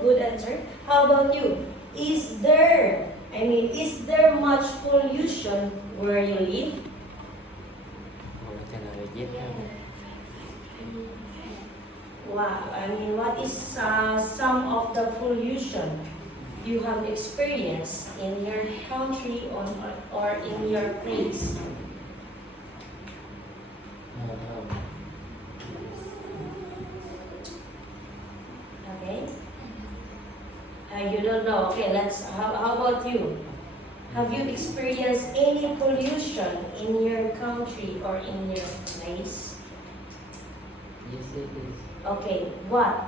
good answer. How about you? Is there much pollution where you live? Câu trả lời dễ hơn. Wow, what is some of the pollution you have experienced in your country or in your place? Okay. You don't know. Okay, how about you? Have you experienced any pollution in your country or in your place? Yes, it is. Okay, what?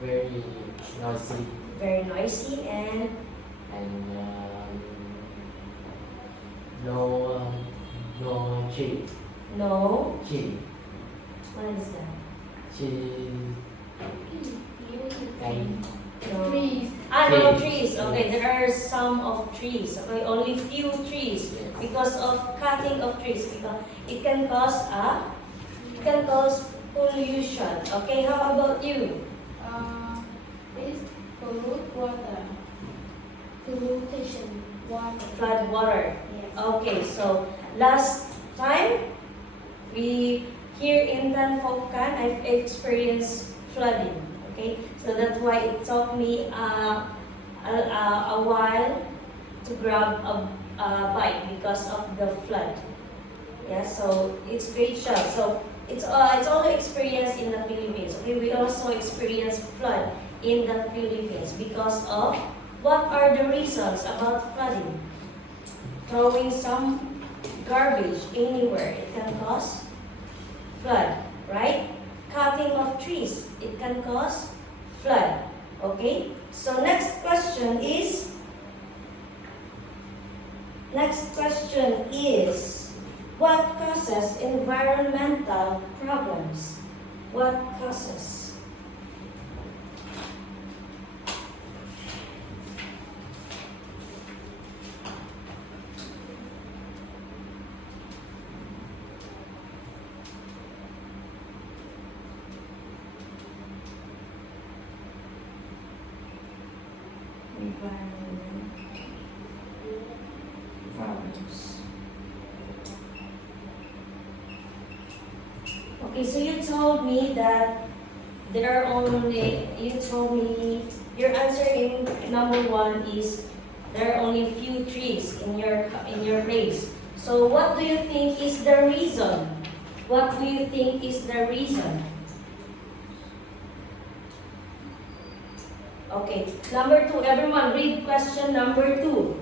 Very noisy Very noisy and and no tree. no. Tree. What is that? Tree. Cây. No. Trees. No Trees. trees. Okay, there are some of trees. Okay, only few trees Yes. because of cutting of trees. Because it can cause pollution. Okay, how about you? Is pollute water. Pollution water. Flood water. Yes. Okay, so last time we here in Tanfokan, I've experienced flooding. Okay, so that's why it took me a while to grab a bite because of the flood. Yeah, so it's great shot. So it's only experienced in the Philippines. Okay, we also experience flood in the Philippines because of what are the reasons about flooding? Throwing some garbage anywhere, it can cause flood, right? Cutting of trees, it can cause flood. Okay? So next question is what causes environmental problems? What causes? Environmental problems. Okay, so you told me that your answer in number one is there are only few trees in your place. So what do you think is the reason? What do you think is the reason? Okay, number two, everyone read question number two.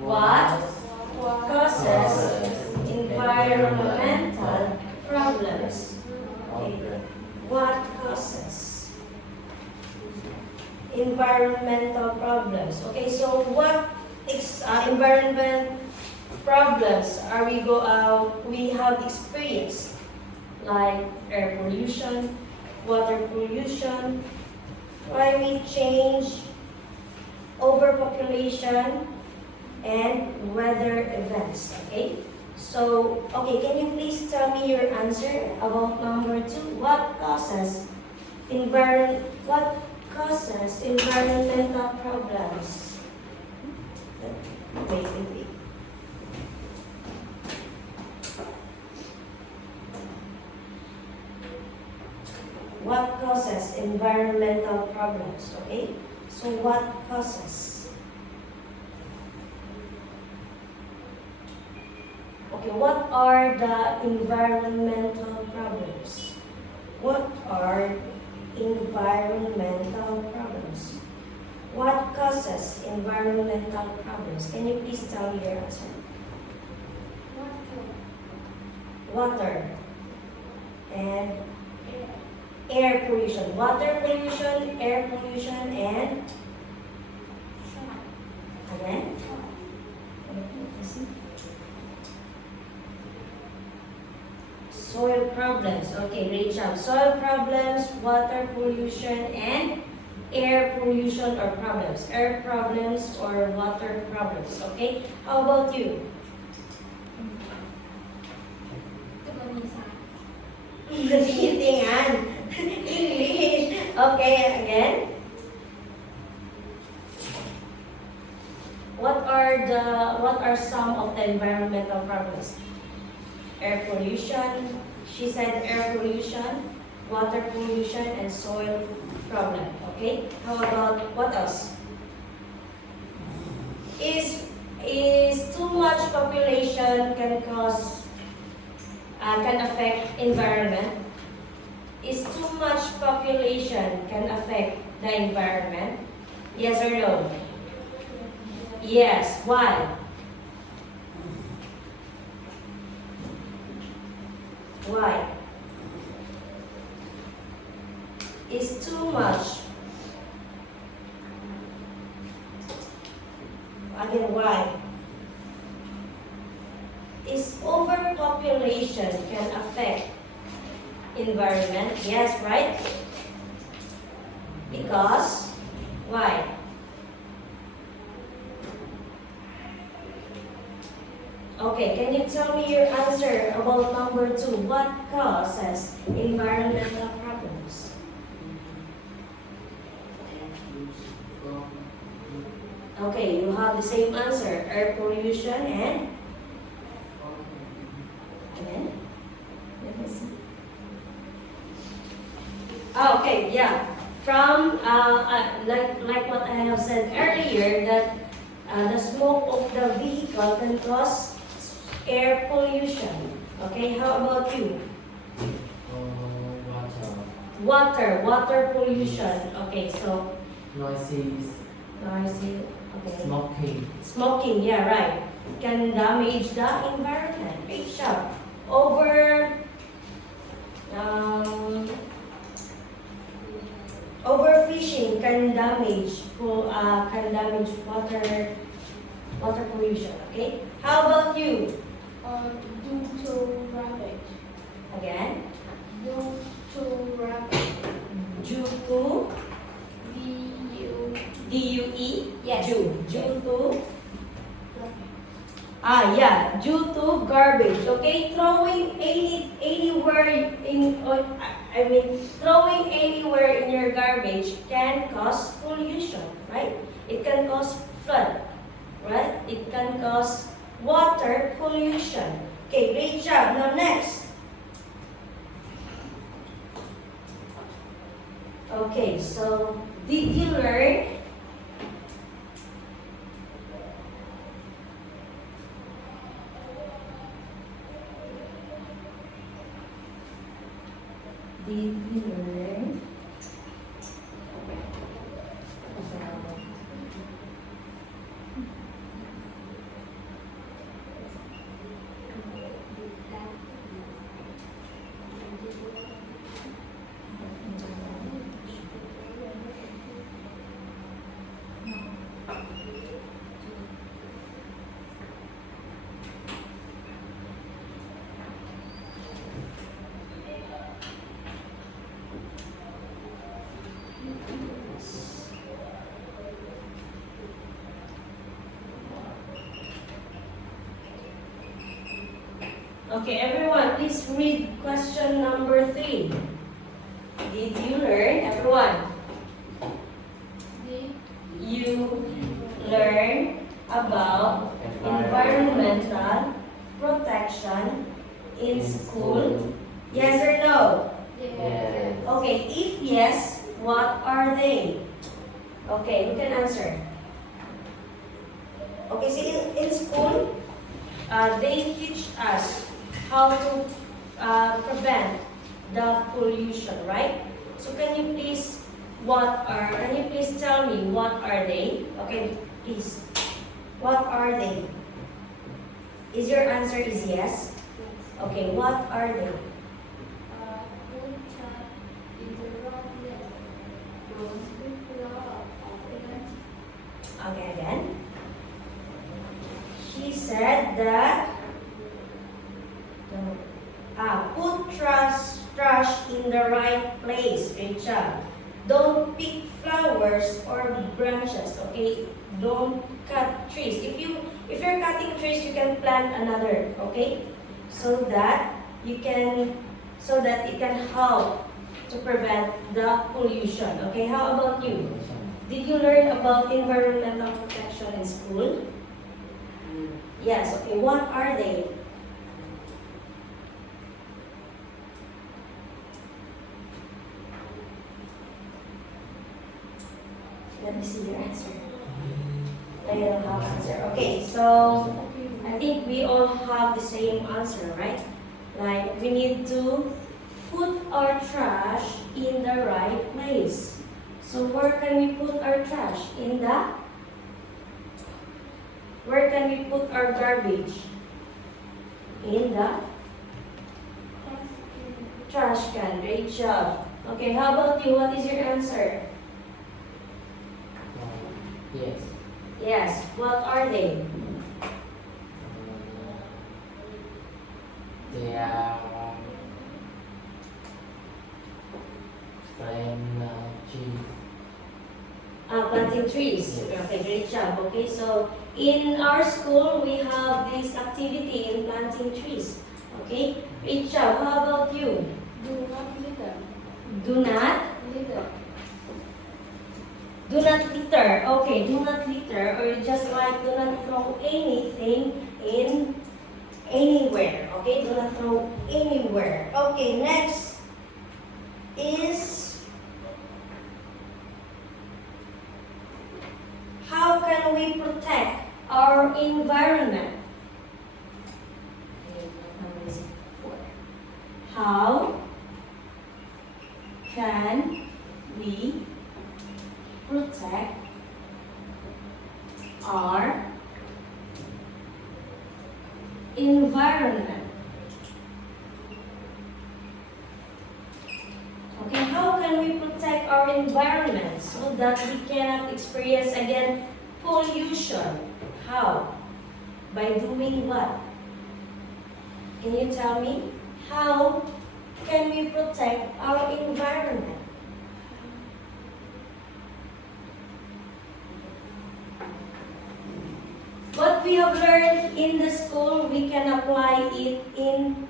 What causes environmental problems? Okay. What causes environmental problems? Okay, so what environment problems we have experienced? Like air pollution, water pollution, climate change, overpopulation, and weather events. Okay? So, okay, can you please tell me your answer about number two? What causes environmental problems? Wait. What causes environmental problems? Okay? So what causes? Okay, what are the environmental problems? What are environmental problems? What causes environmental problems? Can you please tell me your answer? Water. And air pollution. Water pollution, air pollution, and again? Soil problems. Okay, great job. Soil problems, water pollution, and air pollution or problems. Air problems or water problems. Okay? How about you? English. Okay, again. What are some of the environmental problems? Air pollution. She said air pollution, water pollution, and soil problem. Okay. How about what else? Is too much population can affect environment? Is too much population can affect the environment? Yes or no? Yes. Why? Why? Is too much. Again, why? Is overpopulation can affect environment? Yes, right? Because why? Okay, can you tell me your answer about number 2? What causes environmental problems? Okay, you have the same answer. Air pollution and let me see. Okay, yeah. From like what I have said earlier, that the smoke of the vehicle can cause air pollution. Okay, how about you? Water pollution. Okay, so Noisy. Okay. Smoking. Yeah, right. Can damage the environment. Great job. Overfishing can damage water pollution. Okay. How about you? Due to ravage. Again. Due to ravage. Due to D-U. DUE. Yes. Due to. Yeah, due to garbage. Okay, throwing anywhere throwing anywhere in your garbage can cause pollution, right? It can cause flood, right? It can cause water pollution. Okay, great job. Now next. Okay, so did you learn? Did you learn about Okay, everyone, please read question number 3. Did you learn, everyone? Did You learn about environmental protection in school? Yes or no? yes. Okay, if yes, what are they? Okay, who can answer? Okay, see, in school, they teach us how to prevent the pollution, right? So can you please tell me what are they? Okay, please. What are they? Is your answer is yes? Okay, what are they? Put chat in the wrong place. Don't be flow of events. Okay, again. She said that put trash in the right place, Rachel. Don't pick flowers or branches, okay? Don't cut trees. If you're cutting trees, you can plant another, okay? So that it can help to prevent the pollution. Okay, how about you? Did you learn about environmental protection in school? Yes, okay, what are they? Let me see your answer. I don't have answer. Okay, so I think we all have the same answer, right? Like we need to put our trash in the right place. So where can we put our trash? Where can we put our garbage? In the trash can. Great job. Okay, how about you? What is your answer? Yes. Yes, what are they? They are Planting trees. Okay, great job. Okay, so in our school, we have this activity in planting trees. Okay, great job. How about you? Do not litter. Do not, Litter. do not litter. Okay, do not litter, or just like do not throw anything in anywhere. Okay, do not throw anywhere. Okay, next is how can we protect our environment? How can we protect our environment? Okay, how can we protect our environment so that we cannot experience again pollution? How? By doing what? Can you tell me? How can we protect our environment? What we have learned in the school, we can apply it in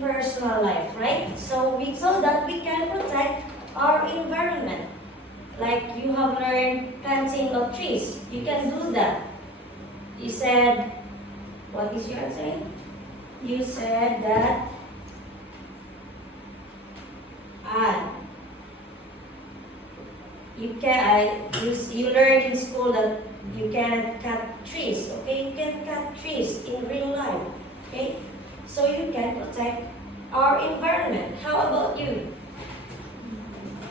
personal life, right? So that we can protect our environment. Like you have learned planting of trees, you can do that. You said, what is your answer? You said that you learned in school that you can cut trees. Okay, you can cut trees in real life. Okay, so you can protect our environment. How about you?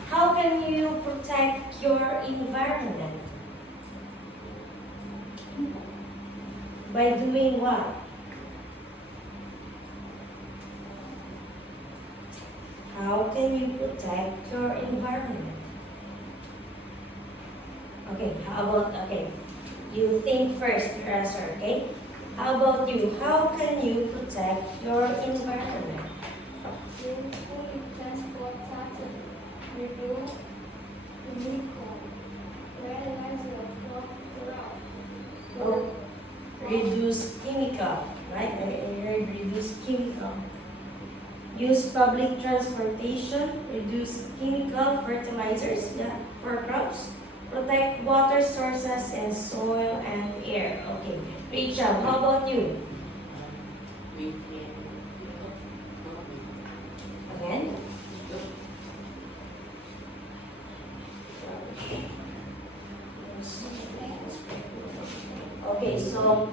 How can you protect your environment? By doing what? How can you protect your environment? Okay, you think first, your answer, okay? How about you? How can you protect your environment? Fully transportation. Reduce chemical. Fertilizer from crop. Oh, reduce chemical, right? I heard reduce chemical. Use public transportation, reduce chemical fertilizers, yeah, for crops. Protect water sources and soil and air. Okay, great job. How about you? Again? Okay, so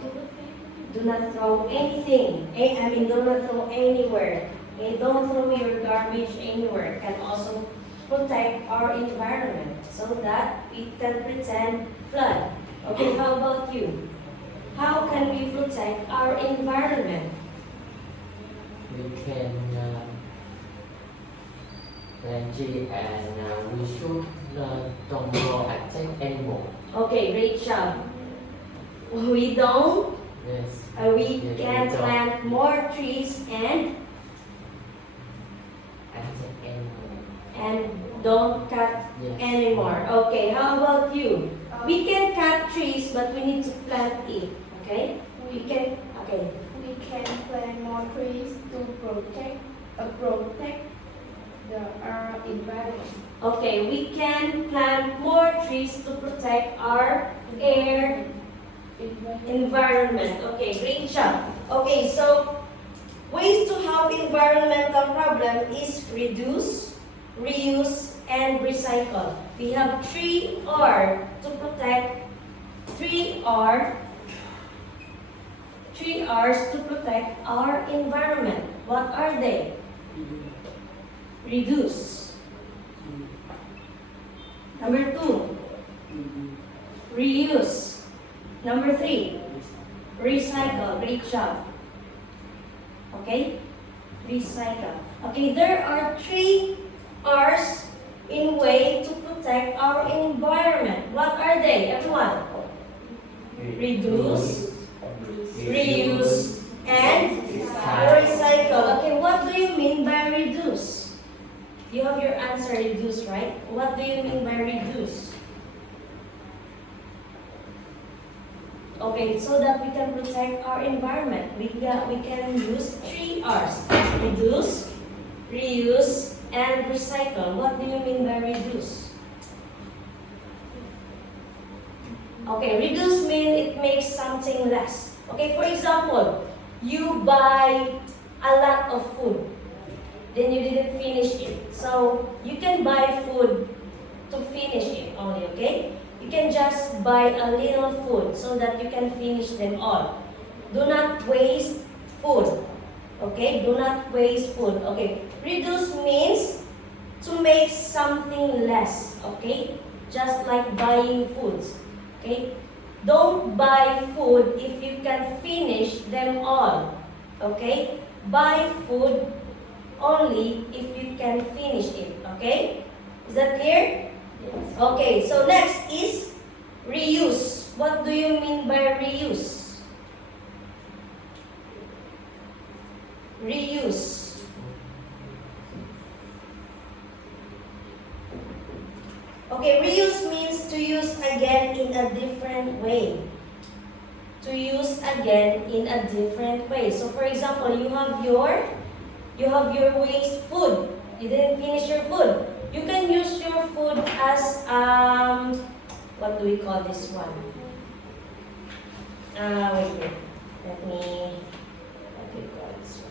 do not throw anything. Do not throw anywhere. Okay, don't throw your garbage anywhere. Can also protect our environment so that we can prevent flood. Okay, how about you? How can we protect our environment? We can plant tree and we should don't go attack animal. Okay, great job. We don't. Yes. We Yeah, can we don't plant more trees and attack animal. don't cut Yes. anymore. Okay, how about you? We can cut trees, but we need to plant it. Okay? We can. Okay. We can plant more trees to protect our environment. Okay, we can plant more trees to protect our air environment. Okay, great job. Okay, so ways to help environmental problem is reduce, reuse, and recycle. We have 3R to protect 3R. 3R's to protect our environment. What are they? Reduce. Number 2, reuse. Number 3, recycle. Great job. Okay? Recycle. Okay, there are 3 R's in way to protect our environment. What are they, everyone? Reduce, reuse, and recycle. Okay, what do you mean by reduce? You have your answer, reduce, right? What do you mean by reduce? Okay, so that we can protect our environment, we can use 3 R's. Reduce, reuse, and recycle. What do you mean by reduce? Okay, reduce means it makes something less. Okay, for example, you buy a lot of food, then you didn't finish it. So, you can buy food to finish it only, okay? You can just buy a little food so that you can finish them all. Do not waste food. Okay? Do not waste food. Okay. Reduce means to make something less. Okay? Just like buying foods. Okay? Don't buy food if you can finish them all. Okay? Buy food only if you can finish it. Okay? Is that clear? Okay, so next is reuse. What do you mean by reuse? Reuse. Okay, reuse means to use again in a different way. To use again in a different way. So for example, you have your waste food. You didn't finish your food. You can use your food as what do we call this one? Wait. Let me. What do we call this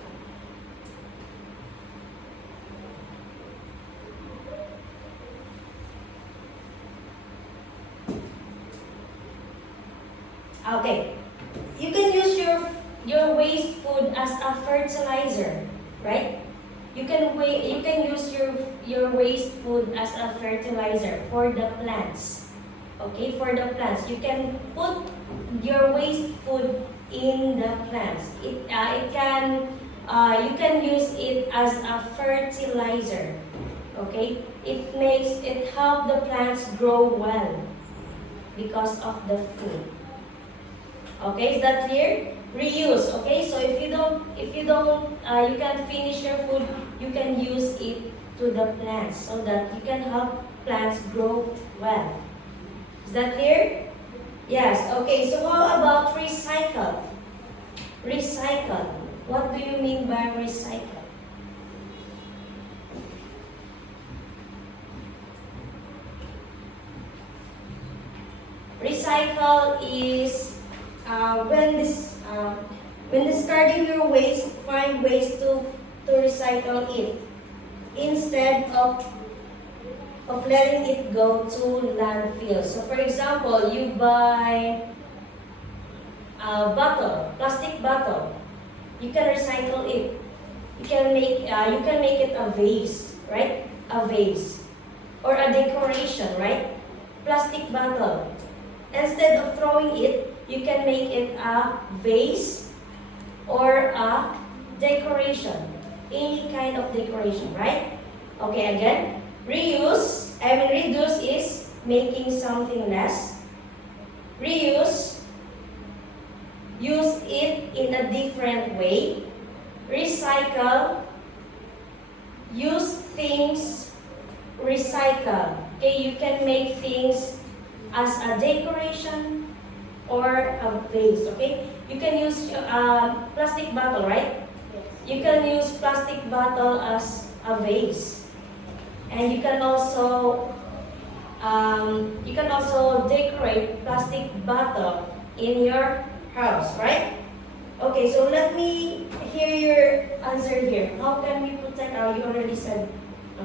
one? Okay. You can use your waste food as a fertilizer, right? You can use your waste food as a fertilizer for the plants. Okay, for the plants, you can put your waste food in the plants. You can use it as a fertilizer. Okay, it help the plants grow well because of the food. Okay, is that clear? Reuse. Okay, so if you can finish your food, you can use it to the plants so that you can help plants grow well. Is that clear? Yes. Okay, so how about recycle? Recycle. What do you mean by recycle? Recycle is when discarding your waste, find ways to recycle it instead of letting it go to landfill. So for example, you buy a bottle, plastic bottle. You can recycle it. You can make it a vase, right? A vase or a decoration, right? Plastic bottle. Instead of throwing it, you can make it a vase or a decoration. Any kind of decoration, right? Okay, again, reduce is making something less. Reuse, use it in a different way. Recycle, use things, recycle. Okay, you can make things as a decoration or a vase, okay? You can use plastic bottle, right? Yes. You can use plastic bottle as a vase. And you can also decorate plastic bottle in your house, right? Okay, so let me hear your answer here. How can we protect our, you already said.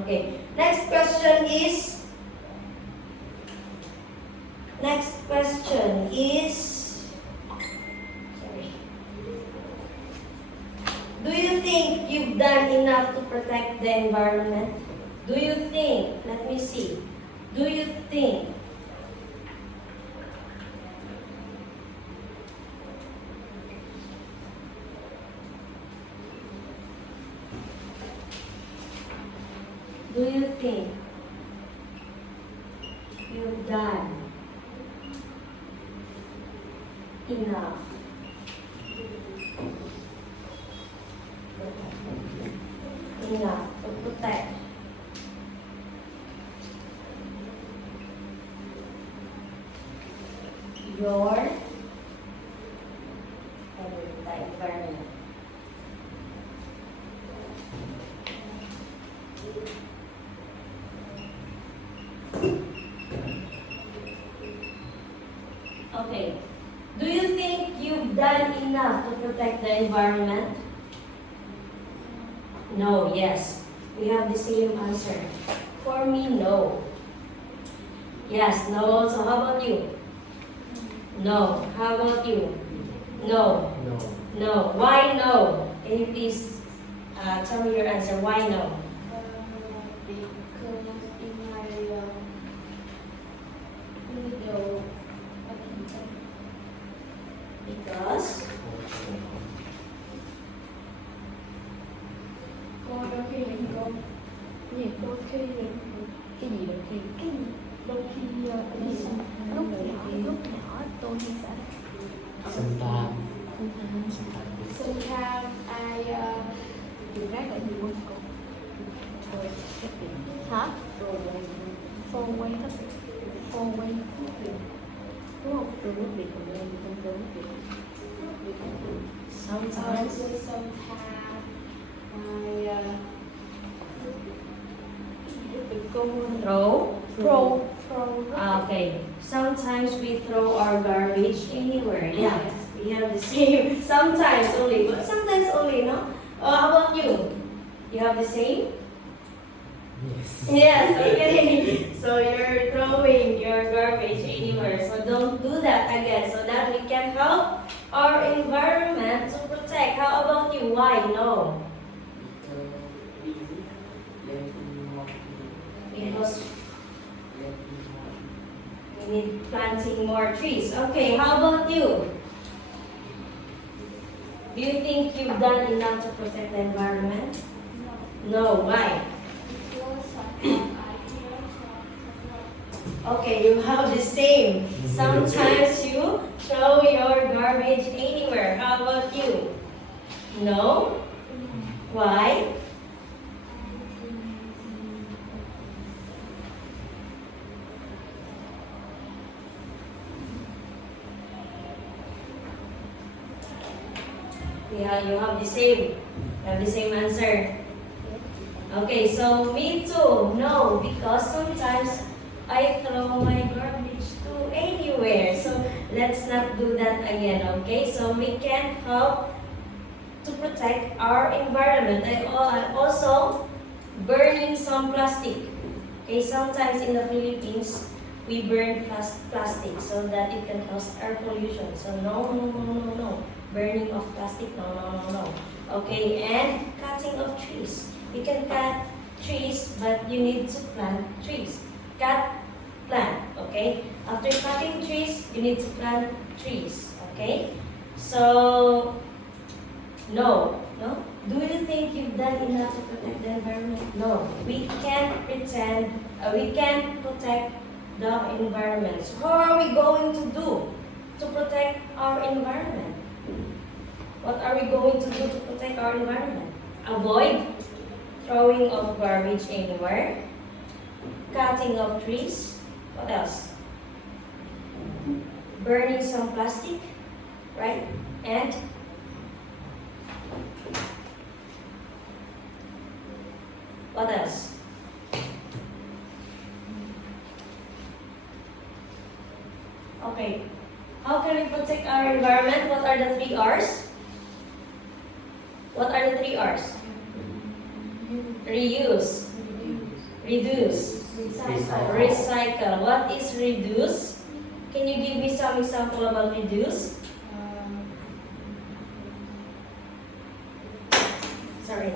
Okay, next question is, sorry. Do you think you've done enough to protect the environment? Do you think, let me see, do you think you've done enough to protect your environment? Okay. Do you think you've done enough to protect the environment? No, yes. We have the same answer. For me, no. Yes, no also. How about you? No. How about you? No. No. No. Why no? Can you please tell me your answer? Why no? Because in my video, Because cô đôi khi những cô gì đôi khi cái gì đôi khi lúc nhỏ tôi thì sẽ Sometimes. sometimes I dùng rác lại nhiều hơn cô rồi cái điện hả rồi phone quay hết phone quay hết điện đúng không từ nước điện còn lên trong từ nước điện sometimes. sometimes I Throw. throw Okay. Sometimes we throw our garbage anywhere. Yeah, we have the same. Sometimes only, but sometimes only, no? How about you? You have the same? Yes. Yes, okay. So you're throwing your garbage anywhere. So don't do that again so that we can help our environment to protect. How about you? Why? No. Because we need planting more trees. Okay, how about you? Do you think you've done enough to protect the environment? No, why? Okay, you have the same. Sometimes you throw your garbage anywhere. How about you? No? Why? Yeah, you have the same. You have the same answer. Okay, so me too. No, because sometimes I throw my garbage to anywhere. So let's not do that again, okay? So we can help to protect our environment. I also burning some plastic. Okay, sometimes in the Philippines, we burn plastic so that it can cause air pollution. So no. Burning of plastic, no. Okay, and cutting of trees. You can cut trees, but you need to plant trees. Cut, plant, okay? After cutting trees, you need to plant trees, okay? So, no. Do you think you've done enough to protect the environment? No. We can't pretend, we can't protect the environment. So how are we going to do to protect our environment? What are we going to do to protect our environment? Avoid throwing of garbage anywhere, cutting of trees, what else? Burning some plastic, right? And what else? Okay. How can we protect our environment? What are the 3 R's? What are the 3 R's? Reuse, reduce, recycle. What is reduce? Can you give me some example about reduce? Sorry.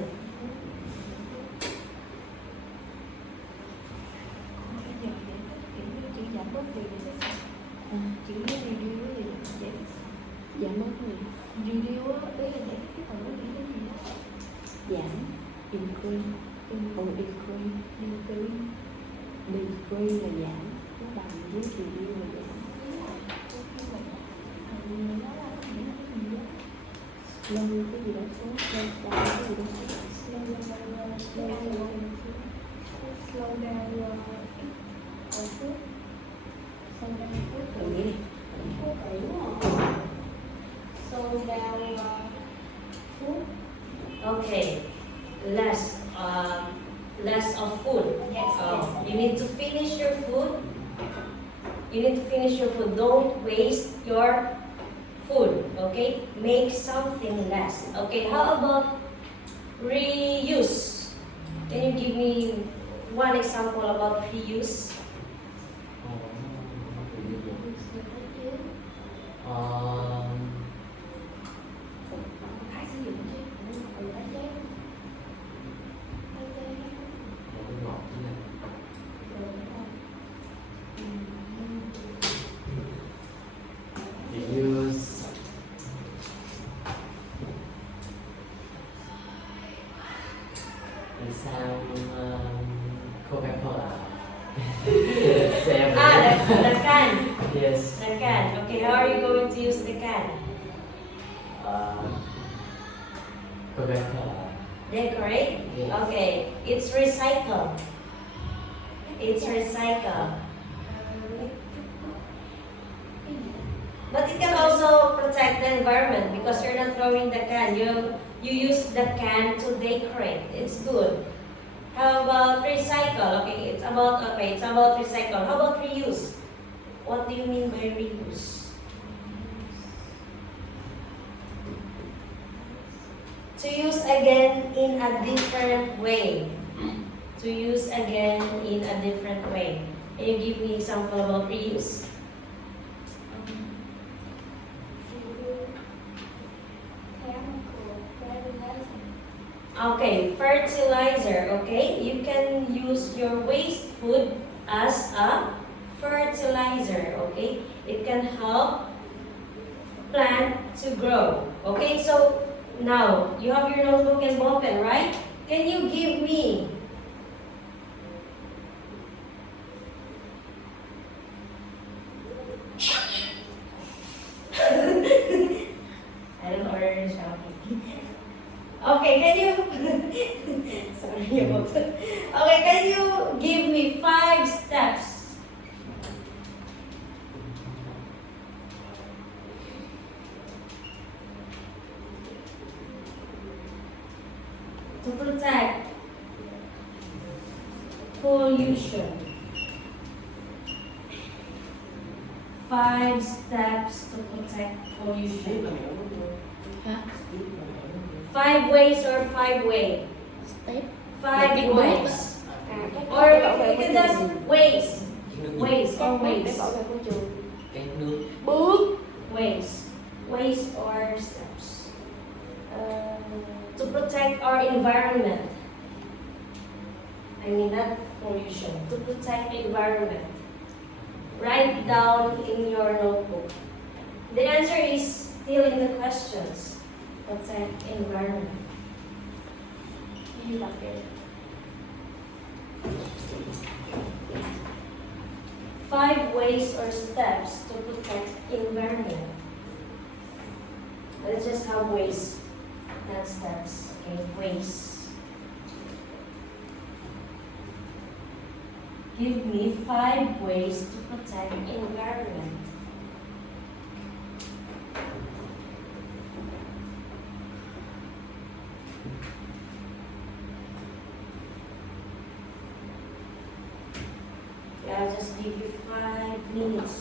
Chữ giảm bớt tiền thì sao? Chữ reduce thì giảm giảm bớt gì? Reduce á, ý là để cái phần đó nghĩa cái gì đó. Giảm, increase, decrease là giảm, nó bằng với reduce là giảm. Slow cái gì đó xuống, slow down cái gì đó xuống, slow down phút, slow down phút tự nghĩ đi. Slow down phút. Okay. Less of food. Yes, You need to finish your food. You need to finish your food. Don't waste your food. Okay? Make something less. Okay, how about reuse? Can you give me one example about reuse? Tái sử dụng chứ, tái chế. Reuse. Vì sao Coca-Cola? Xem. The can. Yes. The can. Okay, how are you going to use the can? Coca-Cola. Decorate? Yes. Okay, it's recycle. It's recycle. But it can also protect the environment because you're not throwing the can. You use the can to decorate. It's good. How about recycle? It's about recycle. How about reuse? What do you mean by reuse? To use again in a different way. To use again in a different way. Can you give me example about reuse? Okay, fertilizer. Okay, you can use your waste food as a fertilizer. Okay, it can help plant to grow. Okay, so now you have your notebook and ball pen, right? Can you give me I don't order shouting. Okay, can you sorry about that. Okay, can you give me 5 steps to protect pollution? 5 steps to protect pollution. Hả? 5 ways or 5 way? Step. 5 ways. Or you can just ways. Ways or Để ways. bảo vệ môi trường. Cái nước. Bước. Ways. Ways or steps. To protect our environment. I mean not pollution. To protect the environment. Write down in your notebook. The answer is still in the questions. Protect environment. Như là cái 5 ways or steps to protect environment. Let's just have ways, not steps. Okay, ways. Give me 5 ways to protect environment. Yeah, I'll just give you 5 minutes.